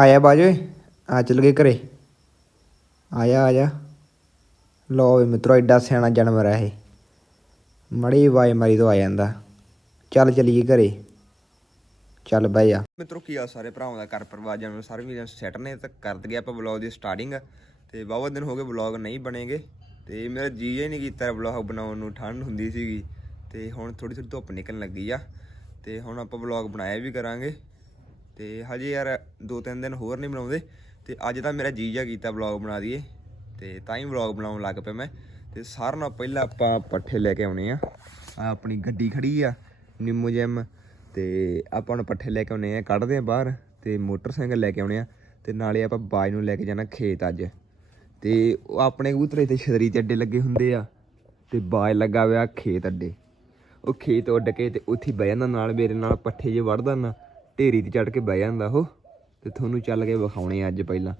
ਆਇਆ ਬਾਜੋ ਆ ਚੱਲ ਗਏ ਘਰੇ। ਆਇਆ ਆਇਆ। ਲੋ ਵੀ ਮਿੱਤਰੋ, ਐਡਾ ਸਿਆਣਾ ਜਾਨਵਰ ਆ ਇਹ। ਮੜੀ ਵਾਏ ਮਾਰੀ ਤੋਂ ਆ ਜਾਂਦਾ। ਚੱਲ ਚਲੀਏ ਘਰੇ। ਚੱਲ ਬਹਿ ਜਾ। ਮਿੱਤਰੋ, ਕੀ ਆ ਸਾਰੇ ਭਰਾਵਾਂ ਦਾ ਘਰ ਪਰਿਵਾਰ ਜਨਮ ਸਾਰੇ ਵੀਰਾਂ ਸੈਟ ਨੇ, ਤਾਂ ਕਰ ਦਗੇ ਆਪਾਂ ਵਲੌਗ ਦੀ ਸਟਾਰਟਿੰਗ ਤੇ ਬਹੁਤ ਦਿਨ ਹੋ ਗਏ ਵਲੌਗ ਨਹੀਂ ਬਣੇਗੇ। ਤੇ ਮੇਰਾ ਜੀ ਹੀ ਨਹੀਂ ਕੀਤਾ ਵਲੌਗ ਬਣਾਉਣ ਨੂੰ ਠੰਡ ਹੁੰਦੀ ਸੀਗੀ। ਤੇ ਹੁਣ ਥੋੜੀ ਥੋੜੀ ਧੁੱਪ ਨਿਕਲਣ ਲੱਗੀ ਆ। ਤੇ ਹੁਣ ਆਪਾਂ ਵਲੌਗ ਬਣਾਇਆ ਵੀ ਕਰਾਂਗੇ। ਤੇ ਹਜੇ ਯਾਰ ਦੋ ਤਿੰਨ ਦਿਨ ਹੋਰ ਨਹੀਂ ਬਣਾਉਂਦੇ ਤੇ ਅੱਜ ਤਾਂ ਮੇਰਾ ਜੀ ਜਾ ਕੀਤਾ ਵਲੌਗ ਬਣਾ ਦਈਏ ਤੇ ਤਾਂ ਹੀ ਵਲੌਗ ਬਣਾਉਣ ਲੱਗ ਪਿਆ ਮੈਂ ਤੇ ਸਾਰਿਆਂ ਨਾਲੋਂ ਪਹਿਲਾਂ ਆਪਾਂ ਪੱਠੇ ਲੈ ਕੇ ਆਉਣੇ ਆ। ਆਪਣੀ ਗੱਡੀ ਖੜੀ ਆ, ਨਿੰਮੋ ਜੈਮ ਤੇ ਆਪਾਂ ਨੂੰ ਪੱਠੇ ਲੈ ਕੇ ਆਉਣੇ ਆ, ਕੱਢਦੇ ਆ ਬਾਹਰ ਤੇ ਮੋਟਰਸਾਈਕਲ ਲੈ ਕੇ ਆਉਣੇ ਆ ਤੇ ਨਾਲੇ ਆਪਾਂ ਬਾਜ ਨੂੰ ਲੈ ਕੇ ਜਾਣਾ ਖੇਤ ਅੱਜ। ਤੇ ਉਹ ਆਪਣੇ ਕਬੂਤਰ 'ਤੇ ਛਤਰੀ ਤੇ ਅੱਡੇ ਲੱਗੇ ਹੁੰਦੇ ਆ ਤੇ ਬਾਜ ਲੱਗਾ ਹੋਇਆ ਖੇਤ ਅੱਡੇ। ਉਹ ਖੇਤ ਉੱਡ ਕੇ ਤੇ ਉੱਥੇ ਬਹਿ ਜਾਂਦਾ ਨਾਲ, ਮੇਰੇ ਨਾਲ ਪੱਠੇ ਜੇ ਵੜਦਾ ਨਾ ਢੇਰੀ ਤੇ ਚੜ ਕੇ ਬਹਿ ਜਾਂਦਾ ਉਹ ਤੇ ਤੁਹਾਨੂੰ ਚੱਲ ਕੇ ਵਿਖਾਉਣੇ ਅੱਜ ਪਹਿਲਾਂ।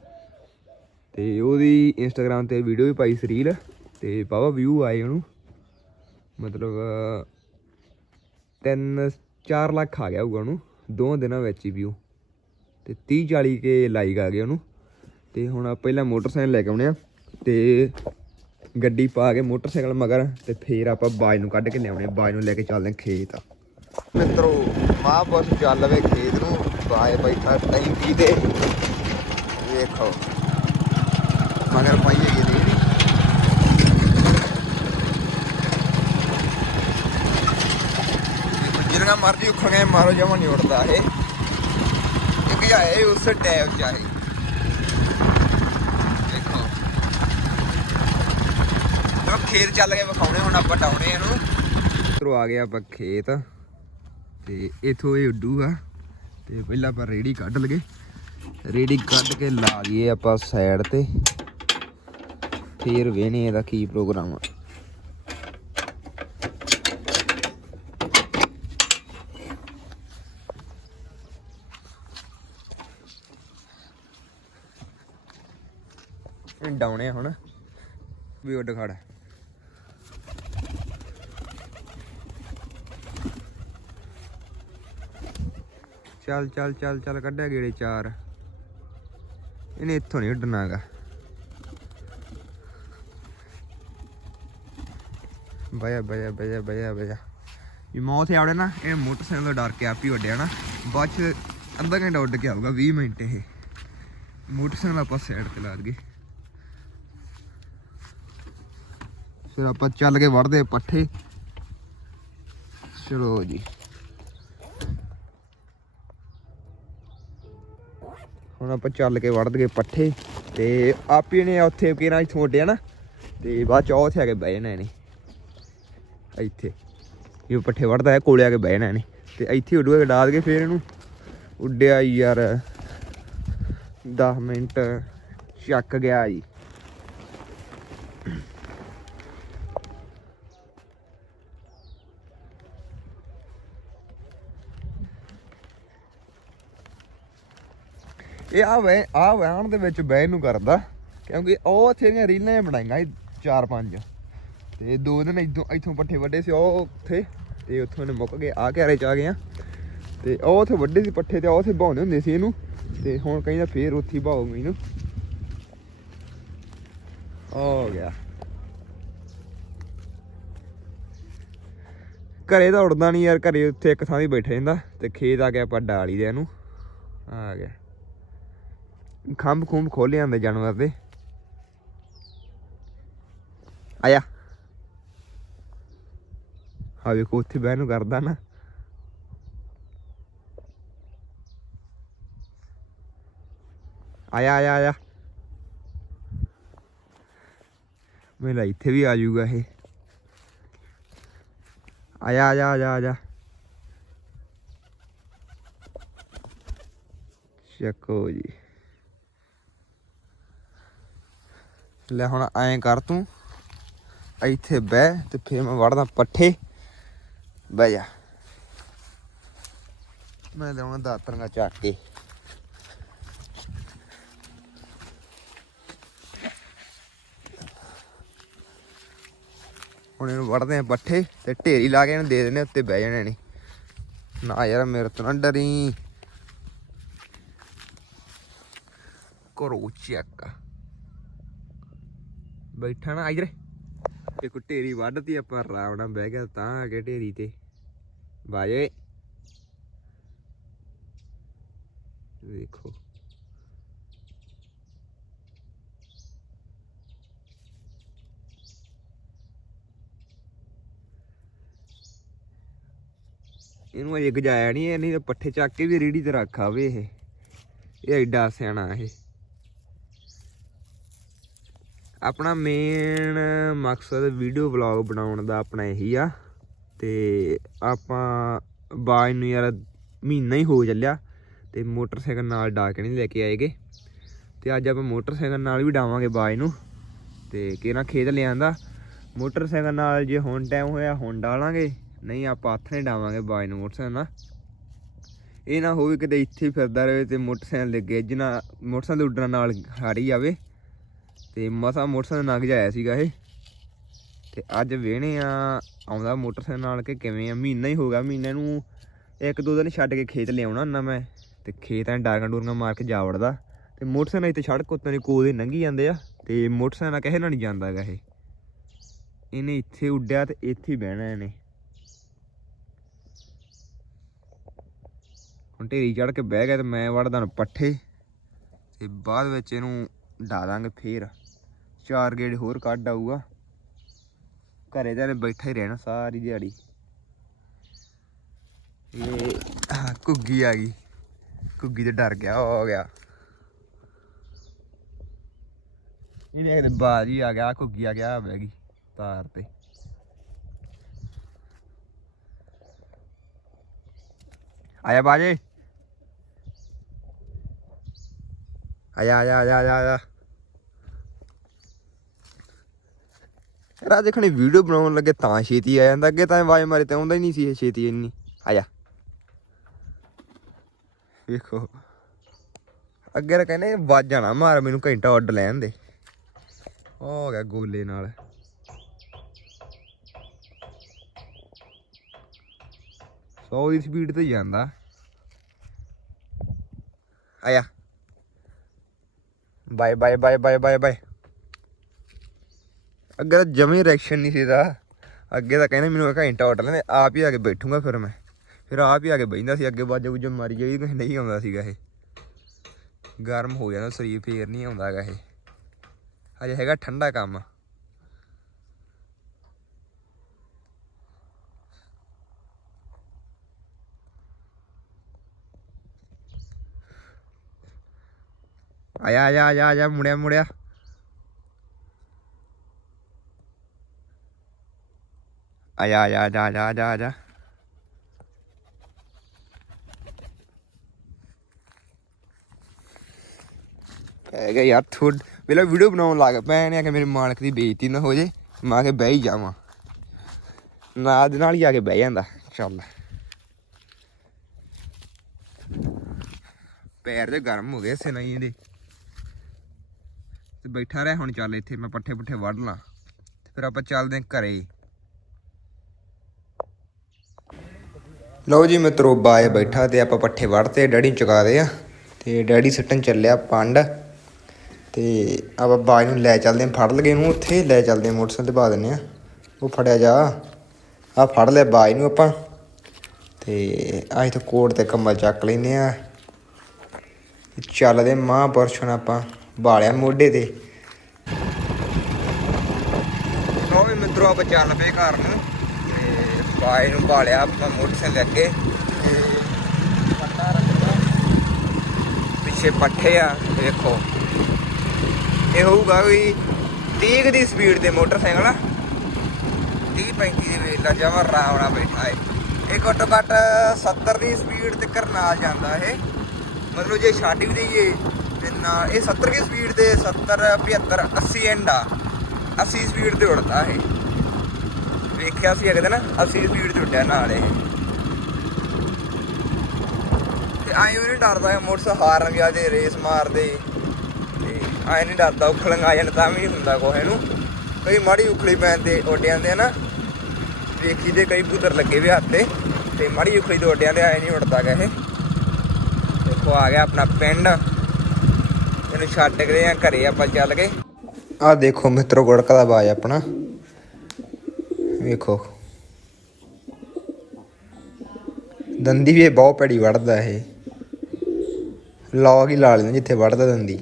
ਤੇ ਉਹਦੀ ਇੰਸਟਾਗ੍ਰam ਤੇ ਵੀਡੀਓ ਵੀ ਪਾਈ ਸੀ ਰੀਲ ਤੇ ਪਾਵਾ ਵਿਊ ਆਏ ਉਹਨੂੰ। ਮਤਲਬ 3 4 ਲੱਖ ਆ ਗਿਆ ਹੋਊਗਾ ਉਹਨੂੰ ਦੋ ਦਿਨਾਂ ਵਿੱਚ ਹੀ ਵਿਊ ਤੇ 30 40 ਕੇ ਲਾਈਕ ਆ ਗਏ ਉਹਨੂੰ। ਤੇ ਹੁਣ ਪਹਿਲਾਂ ਮੋਟਰਸਾਈਕਲ ਲੈ ਕੇ ਆਉਣੇ ਆ ਤੇ ਗੱਡੀ ਪਾ ਕੇ ਮੋਟਰਸਾਈਕਲ ਮਗਰ ਤੇ ਫੇਰ ਆਪਾਂ ਬਾਜ ਨੂੰ ਕੱਢ ਕੇ ਲਿਆਉਣੇ ਬਾਜ ਨੂੰ ਲੈ ਕੇ ਚੱਲਦੇ ਹਾਂ ਖੇਤ ਮਿੱਤਰੋ ਮਾਂ ਬਸ ਚੱਲ ਵੇ ਖੇਤ ਨੂੰ ਬਾਜ ਬੈਠਾ ਟੈਂਕੀ ਤੇ ਵੇਖੋ। ਮਗਰ ਪਾਈਏ ਗਏ ਦੀ ਜਿੰਨਾ ਮਰਜ਼ੀ ਉਖਣੇ ਮਾਰੋ, ਜਮਾ ਨਹੀਂ ਉੱਡਦਾ ਇਹ। ਕਿਉਂਕਿ ਆਏ ਉਸ ਟੈਬ ਚ ਦੇਖੋ। ਤਾਂ ਖੇਤ ਚੱਲ ਕੇ ਵਿਖਾਉਣੇ, ਹੁਣ ਆਪਾਂ ਡਾਉਣੇ ਇਹਨੂੰ। ਇਧਰੋਂ ਆ ਗਿਆ ਆਪਾਂ ਖੇਤ। ਤੇ ਇਥੋਂ ਇਹ ਉੱਡੂਗਾ ਤੇ ਪਹਿਲਾਂ ਆਪਾਂ ਰੇੜੀ ਕੱਢ ਲਗੇ ਰੇੜੀ ਕੱਢ ਕੇ ਲਾ ਲਈਏ ਆਪਾਂ ਸਾਈਡ ਤੇ। ਫੇਰ ਵੇਨੇ ਇਹਦਾ ਕੀ ਪ੍ਰੋਗਰਾਮ ਆ। ਇਹ ਡਾਉਣੇ ਆ ਹੁਣ। ਵੀ ਉੱਡ ਖੜ। ਚੱਲ ਚੱਲ ਚੱਲ ਚੱਲ, ਕੱਢਿਆ ਗੇੜੇ ਚਾਰ। ਇਹਨੇ ਇੱਥੋਂ ਨਹੀਂ ਉੱਡਣਾਗਾ ਬਿਆ ਬਿਆ ਬਿਆ ਬਿਆ ਬਿਆ ਇਹ ਮੌਤ ਆਉੜੇ ਨਾ, ਇਹ ਮੋਟਰਸਾਈਕਲ ਤੋਂ ਡਰ ਕੇ ਆਪ ਹੀ ਉੱਡਿਆ ਨਾ। ਬਾਅਦ ਚ ਅੱਧਾ ਘੰਟਾ ਉੱਡ ਕੇ ਆਊਗਾ 20 ਮਿੰਟ ਇਹ। ਮੋਟਰਸਾਈਕਲ ਆਪਾਂ ਸਾਈਡ ਤੇ ਲਾ ਦਈਏ। ਫਿਰ ਆਪਾਂ ਚੱਲ ਕੇ ਵੜਦੇ ਪੱਠੇ। ਚਲੋ ਜੀ। ਹੁਣ ਆਪਾਂ ਚੱਲ ਕੇ ਵੜ ਦਗੇ ਪੱਠੇ ਤੇ ਆਪੀ ਨੇ ਉੱਥੇ ਕਿਹਨਾਂ ਇੱਥੋਂ ਉੱਡਿਆ ਨਾ, ਤੇ ਬਾਅਦ ਚ ਉੱਥੇ ਆ ਕੇ ਬਹਿ ਜਾਣਾ ਇਹਨੇ। ਇੱਥੇ। ਇਹ ਪੱਠੇ ਵੜਦਾ ਹੈ, ਕੋਲੇ ਆ ਕੇ ਬਹਿ ਜਾਣਾ ਇਹਨੇ। ਤੇ ਇੱਥੇ ਉੱਡੂਗਾ ਡਾਲ ਕੇ ਫੇਰ ਇਹਨੂੰ। ਉੱਡਿਆ ਯਾਰ 10 ਮਿੰਟ, ਚੱਕ ਗਿਆ ਜੀ। ਇਹ ਆ ਵੇ ਆ ਵਹਿਣ ਦੇ ਵਿੱਚ ਬਹਿ ਨੂੰ ਕਰਦਾ, ਕਿਉਂਕਿ ਉਹ ਉੱਥੇ ਦੀਆਂ ਰੀਲਾਂ ਬਣਾਈਆਂ ਸੀ, ਚਾਰ ਪੰਜ। ਤੇ ਦੋ ਦਿਨ ਇਦੋਂ ਇੱਥੋਂ ਪੱਠੇ ਵੱਡੇ ਸੀ, ਉਹ ਉੱਥੇ, ਤੇ ਉੱਥੋਂ ਨੇ ਮੁੱਕ ਗਏ ਆ ਘਰੇ ਚ ਆ ਗਏ ਆ। ਤੇ ਉਹ ਉੱਥੇ ਵੱਡੇ ਸੀ ਪੱਠੇ ਤੇ ਉਹ ਉੱਥੇ ਬਾਉਂਦੇ ਹੁੰਦੇ ਸੀ ਇਹਨੂੰ, ਤੇ ਹੁਣ ਕਹਿੰਦਾ ਫੇਰ ਉੱਥੇ ਹੀ ਬਾਉ ਮੈਨੂੰ ਹੋ ਗਿਆ। ਘਰੇ ਤਾਂ ਉੜਦਾ ਨਹੀਂ ਯਾਰ, ਘਰੇ ਉੱਥੇ ਇੱਕ ਥਾਂ 'ਤੇ ਬੈਠਾ ਰਹਿੰਦਾ, ਤੇ ਖੇਤ ਆ ਗਿਆ ਆਪਾਂ ਡਾਲੀ ਦੇ ਇਹਨੂੰ, ਆ ਗਿਆ। ਖੰਭ ਖੁੰਭ ਖੋਲੇ ਜਾਂਦੇ ਜਾਨਵਰ ਦੇ। ਆਇਆ। ਆ ਵੇਖੋ, ਉੱਥੇ ਬਹਿ ਨੂੰ ਕਰਦਾ ਨਾ। ਆਇਆ ਆਇਆ ਆਇਆ। ਮੇਰਾ ਇੱਥੇ ਵੀ ਆ ਜਾਊਗਾ ਇਹ। ਆਇਆ ਆਇਆ ਆਇਆ ਆਇਆ। ਚੱਕੋ ਜੀ। ਲੈ ਹੁਣ ਐਂ ਕਰ ਤੂੰ। ਇੱਥੇ ਬਹਿ ਤੇ ਫੇਰ ਮੈਂ ਵੜਦਾ ਪੱਠੇ। ਬਹਿ ਜਾ। ਮੈਂ ਦੇਵਾਂ ਦਾਤਰੀਆਂ ਚੱਕ। ਕੇ ਹੁਣ ਇਹਨੂੰ ਵੜਦੇ ਆ ਪੱਠੇ ਤੇ ਢੇਰੀ ਲਾ ਕੇ ਇਹਨੂੰ ਦੇ ਦਿੰਦੇ ਉੱਤੇ ਬਹਿ ਜਾਣੇ ਨੇ। ਨਾ ਯਾਰ ਮੇਰੇ ਤੋਂ ਨਾ ਡਰੀ। ਕਰੋ ਚੈੱਕ। ਬੈਠਾ ਨਾ ਇਧਰ ਇੱਕ ਢੇਰੀ ਵੱਢਤੀ ਆਪਾਂ ਆਰਾਮ ਬਹਿ ਗਿਆ ਤਾਂ ਆ ਕੇ ਢੇਰੀ ਤੇ। ਬਾਜੇ ਦੇਖੋ ਇਹਨੂੰ ਅਜੇ ਗਜਾਇਆ ਨਹੀਂ ਨਹੀਂ ਤਾਂ ਪੱਠੇ ਚੱਕ ਕੇ ਵੀ ਰੇੜੀ ਤੇ ਰੱਖ ਆਵੇ ਇਹ। ਇਹ ਐਡਾ ਸਿਆਣਾ ਇਹ। ਆਪਣਾ ਮੇਨ ਮਕਸਦ ਵੀਡੀਓ ਵਲੌਗ ਬਣਾਉਣ ਦਾ ਆਪਣਾ ਇਹੀ ਆ ਤੇ ਆਪਾਂ ਬਾਜ ਨੂੰ ਯਾਰ ਮਹੀਨਾ ਹੀ ਹੋ ਚੱਲਿਆ ਤੇ ਮੋਟਰਸਾਈਕਲ ਨਾਲ ਡਾ ਕੇ ਨਹੀਂ ਲੈ ਕੇ ਆਏਗੇ। ਤੇ ਅੱਜ ਆਪਾਂ ਮੋਟਰਸਾਈਕਲ ਨਾਲ ਵੀ ਡਾਵਾਂਗੇ ਬਾਜ ਨੂੰ ਤੇ ਕਿਹਨਾਂ ਖੇਤ ਲਿਆਂਦਾ। ਮੋਟਰਸਾਈਕਲ ਨਾਲ ਜੇ ਹੁਣ ਟਾਈਮ ਹੋਇਆ ਹੁਣ ਡਾਲਾਂਗੇ, ਨਹੀਂ ਆਪਾਂ ਹੱਥ ਨੇ ਡਾਵਾਂਗੇ ਬਾਜ ਨੂੰ ਮੋਟਰਸਾਈਕਲ ਨਾਲ। ਇਹ ਨਾ ਹੋਵੇ ਕਿਤੇ ਇੱਥੇ ਫਿਰਦਾ ਰਹੇ ਤੇ ਮੋਟਰਸਾਈਕਲ ਦੇ ਗੇਜ ਨਾਲ ਮੋਟਰਸਾਈਕਲ ਦੇ ਉੱਡਣ ਨਾਲ ਹਾਰੀ ਜਾਵੇ। ਤੇ ਮਸਾ ਮੋਟਰਸਾਈਕਲ ਨੰਗ ਜਾਇਆ ਸੀਗਾ ਇਹ। ਤੇ ਅੱਜ ਵੇਹਣੇ ਆ, ਆਉਂਦਾ ਮੋਟਰਸਾਈਕਲ ਨਾਲ ਕਿ ਕਿਵੇਂ ਆ? ਮਹੀਨਾ ਹੀ ਹੋ ਗਿਆ, ਮਹੀਨੇ ਨੂੰ ਇੱਕ ਦੋ ਦਿਨ ਛੱਡ ਕੇ ਖੇਤ ਲਿਆਉਣਾ ਹੁੰਦਾ ਮੈਂ। ਤੇ ਖੇਤਾਂ ਡਾਰਗਾਂ ਡੂਰਗਾਂ ਮਾਰ ਕੇ ਜਾ ਵੜਦਾ। ਤੇ ਮੋਟਰਸਾਈਕਲ ਇੱਥੇ ਸੜਕ ਉੱਤੇ ਨਹੀਂ ਦੇ ਲੰਘੀ ਜਾਂਦੇ ਆ। ਤੇ ਮੋਟਰਸਾਈਕਲ ਨਾਲ ਕਿਸੇ ਨਾਲ ਨਹੀਂ ਜਾਂਦਾ ਹੈਗਾ ਇਹ। ਇਹਨੇ ਇੱਥੇ ਉੱਡਿਆ ਤੇ ਇੱਥੇ ਬਹਿਣਾ ਇਹਨੇ। ਹੁਣ ਢੇਰੀ ਚੜ ਕੇ ਬਹਿ ਗਿਆ ਤੇ ਮੈਂ ਵੜਦਾ ਪੱਠੇ। ਤੇ ਬਾਅਦ ਵਿੱਚ ਇਹਨੂੰ ਡਾ ਦਾਂਗੇ ਫੇਰ। ਚਾਰ ਗੇੜ ਹੋਰ ਕੱਢ ਆਊਗਾ। ਘਰੇ ਤਾਂ ਬੈਠਾ ਹੀ ਰਹਿਣਾ ਸਾਰੀ ਦਿਹਾੜੀ। ਇਹ ਆਹ, ਘੁੱਗੀ ਆ ਗਈ। ਘੁੱਗੀ ਤੇ ਡਰ ਗਿਆ ਹੋ ਗਿਆ। ਇਹਨੇ ਕਿਤੇ ਬਾਜੀ ਆ ਗਿਆ ਘੁੱਗੀ ਆ ਗਿਆ ਬਹਿ ਤਾਰ ਤੇ। ਆਇਆ ਬਾਜੇ? ਆਇਆ ਆਇਆ ਆਇਆ ਆਇਆ। ਆਇਆ ਯਾਰ ਦੇਖਣੀ ਵੀਡੀਓ ਬਣਾਉਣ ਲੱਗੇ ਤਾਂ ਛੇਤੀ ਆ ਜਾਂਦਾ, ਅੱਗੇ ਤਾਂ ਵਾਜ ਮਾਰੇ ਤੇ ਆਉਂਦਾ ਹੀ ਨਹੀਂ ਸੀ ਇਹ ਛੇਤੀ ਇੰਨੀ। ਆਇਆ ਵੇਖੋ। ਅੱਗੇ ਤਾਂ ਕਹਿੰਦੇ ਵੱਜ ਜਾਣਾ ਮਾਰ, ਮੈਨੂੰ ਘੰਟਾ ਉੱਡ ਲੈਣ ਦੇ। ਹੋ ਗਿਆ ਗੋਲੇ ਨਾਲ। ਸੌ ਦੀ ਸਪੀਡ ਤੇ ਜਾਂਦਾ। ਆਇਆ bye bye bye bye bye bye. ਅੱਗੇ ਤਾਂ ਜਮੀ ਰਿਐਕਸ਼ਨ ਨਹੀਂ ਸੀ ਅੱਗੇ ਤਾਂ ਕਹਿੰਦੇ ਮੈਨੂੰ ਇੱਕ ਘੰਟਾ ਹੋਟਲ ਲੈਂਦੇ ਆਪ ਹੀ ਆ ਕੇ ਬੈਠੂਗਾ ਫਿਰ ਮੈਂ। ਫਿਰ ਆਪ ਹੀ ਆ ਕੇ ਬੈਠਦਾ ਸੀ, ਅੱਗੇ ਬਾਜੂ ਬੁਜੂ ਮਾਰੀ ਜਾਈ ਕੁਛ ਨਹੀਂ ਆਉਂਦਾ ਸੀਗਾ ਇਹ। ਗਰਮ ਹੋ ਜਾਂਦਾ, ਸਰੀਰ ਫੇਰ ਨਹੀਂ ਆਉਂਦਾ ਹੈਗਾ ਇਹ। ਹਜੇ ਹੈਗਾ ਠੰਡਾ ਕੰਮ। ਆਇਆ ਆਇਆ ਆਇਆ ਆਇਆ ਮੁੜਿਆ ਮੁੜਿਆ ਆਇਆ ਆਇਆ ਆਇਆ ਆਇਆ ਆਇਆ ਆਇਆ ਹੈਗਾ ਯਾਰ ਥੋੜ ਵੇਲੇ ਵੀਡੀਓ ਬਣਾਉਣ ਲੱਗ ਪਿਆ ਨੇ ਕਿ ਮੇਰੇ ਮਾਲਕ ਦੀ ਬੇਇੱਜ਼ਤੀ ਨਾ ਹੋ ਜੇ ਮੈਂ ਕਿ ਬਹਿ ਹੀ ਜਾਵਾਂ ਨਾਲ ਦੇ ਨਾਲ ਹੀ ਆ ਕੇ ਬਹਿ ਜਾਂਦਾ ਚੱਲ ਪੈਰ ਤੇ ਗਰਮ ਹੋ ਗਏ ਸੇ ਨਹੀਂ ਇਹਦੇ ਤੇ ਬੈਠਾ ਰਹਿ ਹੁਣ ਚੱਲ ਇੱਥੇ ਮੈਂ ਪੱਠੇ ਪੁੱਠੇ ਵੱਢ ਲਾਂ ਤੇ ਫਿਰ ਆਪਾਂ ਚੱਲਦੇ ਆਂ ਘਰੇ ਲਓ ਜੀ ਮਿੱਤਰੋ, ਬਾਏ ਬੈਠਾ ਤੇ ਆਪਾਂ ਪੱਠੇ ਵੱਢਤੇ, ਡੈਡੀ ਨੂੰ ਚੁਕਾ ਦੇ ਆ। ਤੇ ਡੈਡੀ ਸਿੱਟਣ ਚੱਲਿਆ ਪੰਡ। ਤੇ ਆਪਾਂ ਬਾਈ ਨੂੰ ਲੈ ਚੱਲਦੇ ਆਂ ਫੜ ਲਗੇ ਨੂੰ ਉੱਥੇ, ਲੈ ਚੱਲਦੇ ਆਂ ਮੋਟਰਸਾਈਕਲ ਤੇ ਪਾ ਦਿੰਨੇ ਆ ਉਹ ਫੜਿਆ ਜਾ। ਆ ਫੜ ਲਿਆ ਬਾਈ ਨੂੰ ਆਪਾਂ। ਤੇ ਆ ਇੱਥੇ ਕੋਟ ਤੇ ਕੰਬਲ ਚੱਕ ਲੈਨੇ ਆ ਚੱਲਦੇ ਮਹਾਂਪੁਰਸ਼ ਹੁਣ ਆਪਾਂ, ਬਾਲਿਆ ਮੋਢੇ ਤੇ। ਲੋ ਵੀ ਮਿੱਤਰੋ, ਆਪਾਂ ਚੱਲ ਪਏ ਘਰ ਨੂੰ। ਬਾਈ ਨੂੰ ਬਾਲਿਆ ਆਪਾਂ ਮੋਟਰਸਾਈਕਲ ਅੱਗੇ ਤੇ ਪਿੱਛੇ ਪੱਠੇ ਆ, ਦੇਖੋ। ਇਹ ਹੋਊਗਾ ਕੋਈ 30 ਦੀ ਸਪੀਡ ਤੇ ਮੋਟਰਸਾਈਕਲ ਆ। 30 35 ਦੇ ਵੇਚ ਲਾ ਜਾਵਾ ਆਰਾਮ ਨਾਲ ਬੈਠਾ ਏ। ਇਹ ਘੱਟੋ ਘੱਟ 70 ਦੀ ਸਪੀਡ ਤੇ ਕਰਨਾਲ ਜਾਂਦਾ ਇਹ। ਮਤਲਬ ਜੇ ਛੱਡ ਵੀ ਦਈਏ, ਤੇ ਨਾ ਇਹ 70 ਦੀ ਸਪੀਡ ਤੇ 70 75 80 ਐਂਡ ਆ। 80 ਸਪੀਡ ਤੇ ਉੜਦਾ ਇਹ। ਵੇਖਿਆ ਸੀ ਇੱਕ ਦਿਨ 80 ਸਪੀਡ ਤੇ ਉੱਡਿਆ ਨਾਲ ਇਹ। ਤੇ ਆਏ ਉਹ ਨਹੀਂ ਡਰਦਾ ਮੋਟਰਸਾਈਕਲ ਹਾਰਨ ਗਿਆ ਤੇ ਰੇਸ ਮਾਰਦੇ। ਤੇ ਆਏ ਨਹੀਂ ਡਰਦਾ, ਉਖਲਣ ਆ ਜਾਣ ਤਾਂ ਵੀ ਹੁੰਦਾ ਕੋਹੇ ਨੂੰ। ਕਈ ਮਾੜੀ ਉਖਲੀ ਪੈਣ ਤੇ ਉੱਡ ਜਾਂਦੇ ਆ ਨਾ, ਵੇਖੀ ਦੇ ਕਈ ਪੁੱਤਰ ਲੱਗੇ ਵੀ ਹੱਥ ਤੇ। ਤੇ ਮਾੜੀ ਉਖਲੀ ਤੇ ਉੱਡਿਆਂ ਦੇ ਆਏ ਨਹੀਂ ਉੱਡਦਾ ਗਾ ਇਹ। ਦੇਖੋ ਆ ਗਿਆ ਆਪਣਾ ਪਿੰਡ। ਇਹਨੂੰ ਛੱਡ ਗਏ ਆ ਘਰੇ ਆਪਾਂ ਚੱਲ ਗਏ। ਆ ਦੇਖੋ ਮਿੱਤਰੋ ਗੁੜਕਾ ਦਾ ਬਾਜ ਆਪਣਾ। ਵੇਖੋ। ਦੰਦੀ ਵੀ ਬਹੁਤ ਭੈੜੀ ਵੜਦਾ ਇਹ। ਲੌਗ ਹੀ ਲਾ ਲੈਂਦਾ ਜਿੱਥੇ ਵੜਦਾ ਦੰਦੀ।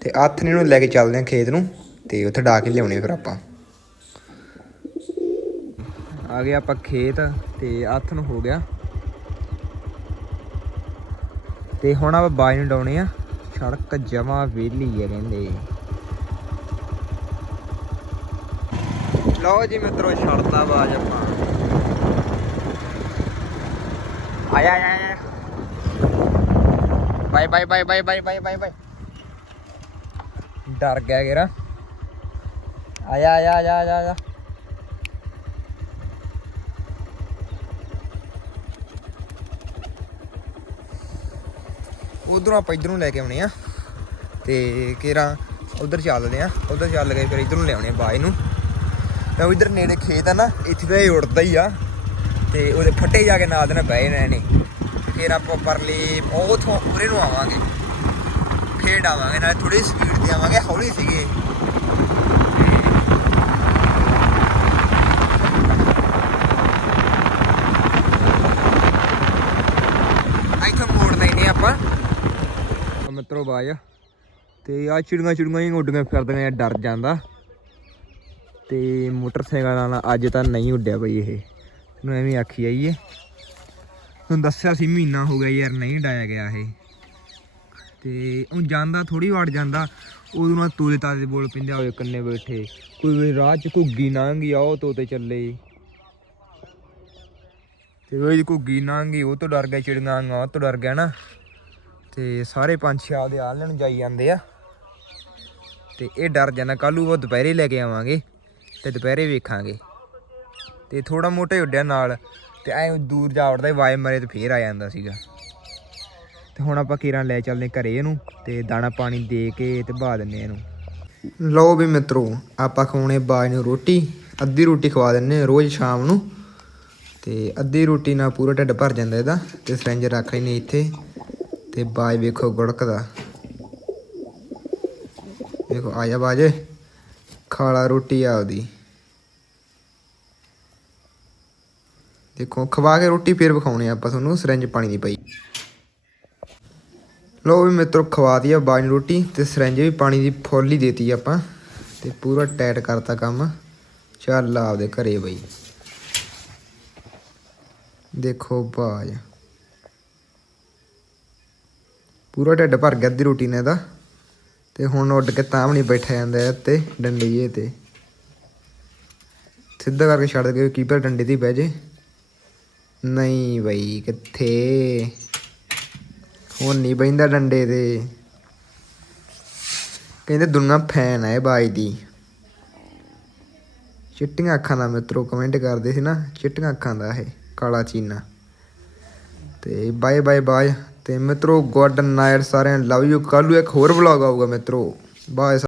ਤੇ ਹੱਥ ਨੇ ਨੂੰ ਲੈ ਕੇ ਚੱਲਦੇ ਆ ਖੇਤ ਨੂੰ ਤੇ ਉੱਥੇ ਡਾ ਕੇ ਲਿਆਉਣੇ ਫਿਰ ਆਪਾਂ। ਆ ਗਿਆ ਆਪਾਂ ਖੇਤ ਤੇ ਹੱਥ ਨੂੰ ਹੋ ਗਿਆ। ਤੇ ਹੁਣ ਆਪਾਂ ਬਾਈ ਨੂੰ ਡਾਉਣੇ ਆ। ਸੜਕ ਜਮਾ ਵਿਹਲੀ ਹੈ ਕਹਿੰਦੇ। ਲਓ ਜੀ ਮਿੱਤਰੋ ਛੜਦਾ ਬਾਜ ਆਪਾਂ। ਆਇਆ ਆਇਆ ਬਾਈ ਬਾਈ ਬਾਈ ਬਾਈ ਬਾਈ ਬਾਈ ਬਾਈ ਬਾਈ ਡਰ ਗਿਆ ਗੇਰਾ ਆਇਆ ਆਇਆ ਆਇਆ ਆਇਆ ਆਇਆ। ਉਧਰੋਂ ਆਪਾਂ ਇਧਰੋਂ ਲੈ ਕੇ ਆਉਣੇ ਆ। ਤੇ ਕੇਰਾ ਉਧਰ ਚੱਲਦੇ ਆ। ਉਧਰ ਚੱਲ ਗਏ ਫਿਰ ਇਧਰੋਂ ਲਿਆਉਣੇ ਆ ਬਾਈ ਨੂੰ। ਤਾਂ ਇਧਰ ਨੇੜੇ ਖੇਤ ਆ ਨਾ, ਇੱਥੇ ਤਾਂ ਇਹ ਉੜਦਾ ਹੀ ਆ। ਤੇ ਉਹਦੇ ਫੱਟੇ ਜਾ ਕੇ ਨਾਲ ਦੇ ਨਾਲ ਬਹਿ ਰਹੇ ਨੇ। ਫਿਰ ਆਪਾਂ ਪਰਲੀ ਉਥੋਂ ਉਰੇ ਨੂੰ ਆਵਾਂਗੇ। ਖੇਡ ਆਵਾਂਗੇ, ਨਾਲੇ ਥੋੜੀ ਸਪੀਡ ਤੇ ਆਵਾਂਗੇ, ਹੌਲੀ ਸੀਗੇ। ਇੱਥੋਂ ਮੋੜ ਲੈਨੇ ਆਪਾਂ। ਮਿੱਤਰੋ ਬਾਜ ਤੇ ਆ ਚਿੜੀਆਂ ਚਿੜੀਆਂ ਹੀ ਉੱਡੀਆਂ ਫਿਰਦੀਆਂ ਡਰ ਜਾਂਦਾ। ਤੇ ਮੋਟਰਸਾਈਕਲ ਨਾਲ ਅੱਜ ਤਾਂ ਨਹੀਂ ਉੱਡਿਆ ਬਈ ਇਹ। ਨੂੰ ਐਵੇਂ ਆਖੀ ਆਈਏ ਤੁਹਾਨੂੰ ਦੱਸਿਆ ਸੀ ਮਹੀਨਾ ਹੋ ਗਿਆ ਯਾਰ ਨਹੀਂ ਡਾਇਆ ਗਿਆ ਇਹ। ਤੇ ਉਹ ਜਾਂਦਾ ਥੋੜੀ ਵਾਰ ਜਾਂਦਾ ਉਦੋਂ ਨਾਲ ਤੋਤੇ ਤਾਤੇ ਬੋਲ ਪਿੰਦੇ ਹੋਏ ਕੰਨੇ ਬੈਠੇ। ਕੋਈ ਵੀ ਰਾਹ ਚ ਘੁੱਗੀ ਲੰਘ ਆ ਉਹ ਤੋਤੇ ਚੱਲੇ। ਤੇ ਉਹ ਘੁੱਗੀ ਲੰਘ ਉਹ ਤੋਂ ਡਰ ਗਿਆ, ਚਿੜੀਆਂ ਉਹ ਤੋਂ ਡਰ ਗਿਆ ਨਾ। ਤੇ ਸਾਰੇ ਪੰਛੀ ਆਪਦੇ ਆਲ੍ਹਣੇ ਨੂੰ ਜਾਈ ਜਾਂਦੇ ਆ। ਤੇ ਇਹ ਡਰ ਜਾਂਦਾ ਕੱਲੂ ਉਹ ਦੁਪਹਿਰੇ ਲੈ ਕੇ ਆਵਾਂਗੇ। ਤੇ ਦੁਪਹਿਰੇ ਵੇਖਾਂਗੇ। ਤੇ ਥੋੜਾ ਮੋਟਾ ਉੱਡਿਆ ਨਾਲ ਤੇ ਐ ਦੂਰ ਜਾ ਉੜਦਾ ਵਾਏ ਮਰੇ ਤੇ ਫੇਰ ਆ ਜਾਂਦਾ ਸੀਗਾ। ਤੇ ਹੁਣ ਆਪਾਂ ਕੀਰਾਂ ਲੈ ਚੱਲਦੇ ਘਰੇ ਇਹਨੂੰ ਤੇ ਦਾਣਾ ਪਾਣੀ ਦੇ ਕੇ ਤੇ ਬਹਾ ਦਿੰਨੇ ਇਹਨੂੰ। ਲਓ ਵੀ ਮਿੱਤਰੋ, ਆਪਾਂ ਖਵਾਉਣੇ ਬਾਜ ਨੂੰ ਰੋਟੀ, ਅੱਧੀ ਰੋਟੀ ਖਵਾ ਦਿੰਨੇ ਰੋਜ਼ ਸ਼ਾਮ ਨੂੰ। ਤੇ ਅੱਧੀ ਰੋਟੀ ਨਾਲ ਪੂਰਾ ਢਿੱਡ ਭਰ ਜਾਂਦਾ ਇਹਦਾ ਤੇ ਸਿਰੰਜ ਰੱਖ ਲੈਨੇ ਇੱਥੇ ਤੇ ਬਾਜ ਵੇਖੋ ਗੁੜਕਦਾ। ਵੇਖੋ ਆਇਆ ਬਾਜ। ਖਾਲਾ ਰੋਟੀ ਆਪਦੀ। ਦੇਖੋ, ਖਵਾ ਕੇ ਰੋਟੀ ਫੇਰ ਵਿਖਾਉਣੇ ਆ ਆਪਾਂ ਤੁਹਾਨੂੰ, ਸਿਰੰਜ ਪਾਣੀ ਦੀ ਪਈ। ਲੋ ਵੀ ਮਿੱਤਰੋ ਖਵਾ ਆ ਬਾਜ ਨੂੰ ਰੋਟੀ ਤੇ ਸਿਰੰਜ ਵੀ ਪਾਣੀ ਦੀ ਫੁੱਲ ਹੀ ਦੇਤੀ ਆਪਾਂ ਤੇ ਪੂਰਾ ਟਾਈਟ ਕਰਤਾ ਕੰਮ। ਚੱਲ ਆਪਦੇ ਘਰੇ ਬਈ। ਦੇਖੋ ਬਾਜ। ਪੂਰਾ ਢਿੱਡ ਭਰ ਗਿਆ ਅੱਧੀ ਰੋਟੀ ਨੇ ਇਹਦਾ। ਤੇ ਹੁਣ ਉੱਡ ਕੇ ਤਾਂ ਵੀ ਨਹੀਂ ਬੈਠਾ ਜਾਂਦਾ ਇਹ ਤੇ ਡੰਡੀਏ ਤੇ। ਸਿੱਧਾ ਕਰਕੇ ਛੱਡ ਕੇ ਕੀਪਰ ਡੰਡੇ ਤੇ ਬਹਿ ਜੇ। ਨਹੀਂ ਬਈ, ਕਿੱਥੇ? ਹੁਣ ਨਹੀਂ ਬੈਂਦਾ ਡੰਡੇ ਤੇ। ਕਹਿੰਦੇ ਦੁਨੀਆ ਫੈਨ ਹੈ ਬਾਈ ਦੀ। ਚਿੱਟੀਆਂ ਅੱਖਾਂ ਦਾ ਮਿੱਤਰੋ ਕਮੈਂਟ ਕਰਦੇ ਸੀ ਨਾ, ਚਿੱਟੀਆਂ ਅੱਖਾਂ ਦਾ ਇਹ ਕਾਲਾ ਚੀਨਾ। ਤੇ ਬਾਏ ਬਾਏ ਬਾਏ ਤੇ ਮਿੱਤਰੋ, ਗੁੱਡ ਨਾਈਟ ਸਾਰਿਆਂ ਲਵ ਯੂ। ਕੱਲ ਨੂੰ ਇੱਕ ਹੋਰ ਵਲੌਗ ਆਊਗਾ ਮਿੱਤਰੋ। ਬਾਏ